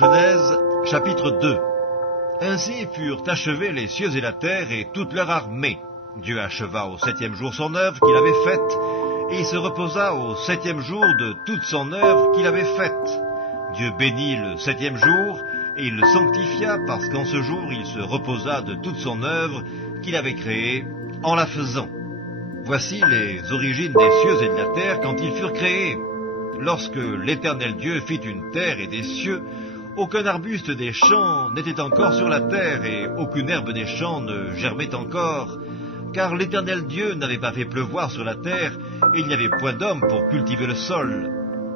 Genèse, chapitre 2. Ainsi furent achevés les cieux et la terre et toute leur armée. Dieu acheva au 7e jour son œuvre qu'il avait faite, et il se reposa au 7e jour de toute son œuvre qu'il avait faite. Dieu bénit le 7e jour, et il le sanctifia, parce qu'en ce jour il se reposa de toute son œuvre qu'il avait créée, en la faisant. Voici les origines des cieux et de la terre quand ils furent créés. Lorsque l'Éternel Dieu fit une terre et des cieux, aucun arbuste des champs n'était encore sur la terre, et aucune herbe des champs ne germait encore, car l'Éternel Dieu n'avait pas fait pleuvoir sur la terre, et il n'y avait point d'homme pour cultiver le sol.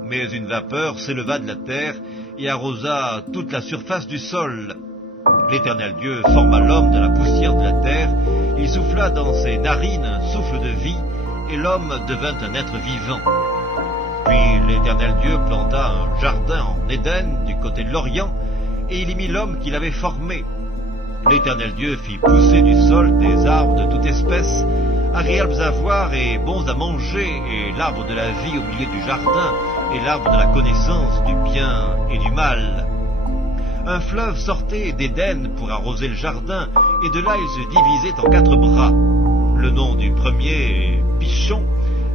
Mais une vapeur s'éleva de la terre, et arrosa toute la surface du sol. L'Éternel Dieu forma l'homme de la poussière de la terre, il souffla dans ses narines un souffle de vie, et l'homme devint un être vivant. Puis l'Éternel Dieu planta un jardin en Éden, du côté de l'Orient, et il y mit l'homme qu'il avait formé. L'Éternel Dieu fit pousser du sol des arbres de toute espèce, agréables à voir et bons à manger, et l'arbre de la vie au milieu du jardin, et l'arbre de la connaissance du bien et du mal. Un fleuve sortait d'Éden pour arroser le jardin, et de là il se divisait en 4 bras. Le nom du premier est Pichon,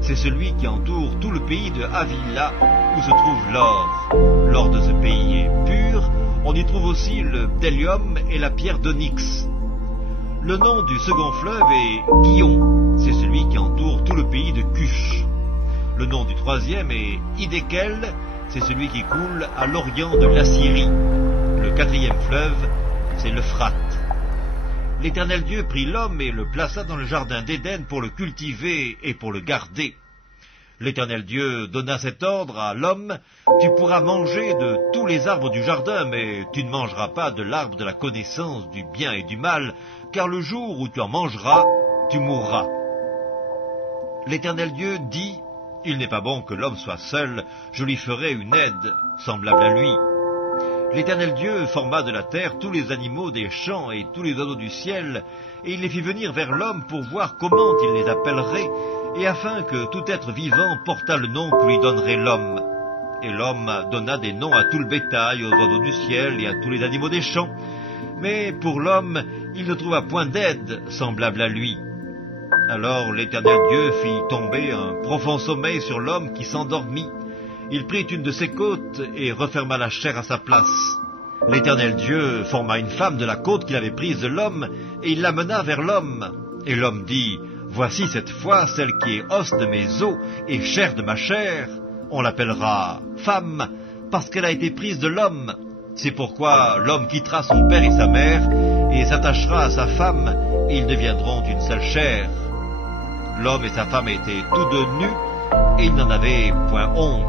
c'est celui qui entoure tout le pays de Havila, où se trouve l'or. L'or de ce pays est pur, on y trouve aussi le bdellium et la pierre d'onyx. Le nom du second fleuve est Gihon, c'est celui qui entoure tout le pays de Cush. Le nom du troisième est Hiddekel, c'est celui qui coule à l'orient de l'Assyrie. Le 4e fleuve, c'est l'Euphrate. L'Éternel Dieu prit l'homme et le plaça dans le jardin d'Éden pour le cultiver et pour le garder. L'Éternel Dieu donna cet ordre à l'homme: tu pourras manger de tous les arbres du jardin, mais tu ne mangeras pas de l'arbre de la connaissance du bien et du mal, car le jour où tu en mangeras, tu mourras. L'Éternel Dieu dit: il n'est pas bon que l'homme soit seul, je lui ferai une aide semblable à lui. L'Éternel Dieu forma de la terre tous les animaux des champs et tous les oiseaux du ciel, et il les fit venir vers l'homme pour voir comment il les appellerait, et afin que tout être vivant portât le nom que lui donnerait l'homme. Et l'homme donna des noms à tout le bétail, aux oiseaux du ciel et à tous les animaux des champs. Mais pour l'homme, il ne trouva point d'aide semblable à lui. Alors l'Éternel Dieu fit tomber un profond sommeil sur l'homme qui s'endormit. Il prit une de ses côtes et referma la chair à sa place. L'Éternel Dieu forma une femme de la côte qu'il avait prise de l'homme, et il l'amena vers l'homme. Et l'homme dit: voici cette fois celle qui est os de mes os et chair de ma chair. On l'appellera femme, parce qu'elle a été prise de l'homme. C'est pourquoi l'homme quittera son père et sa mère, et s'attachera à sa femme, et ils deviendront une seule chair. L'homme et sa femme étaient tous deux nus, et ils n'en avaient point honte.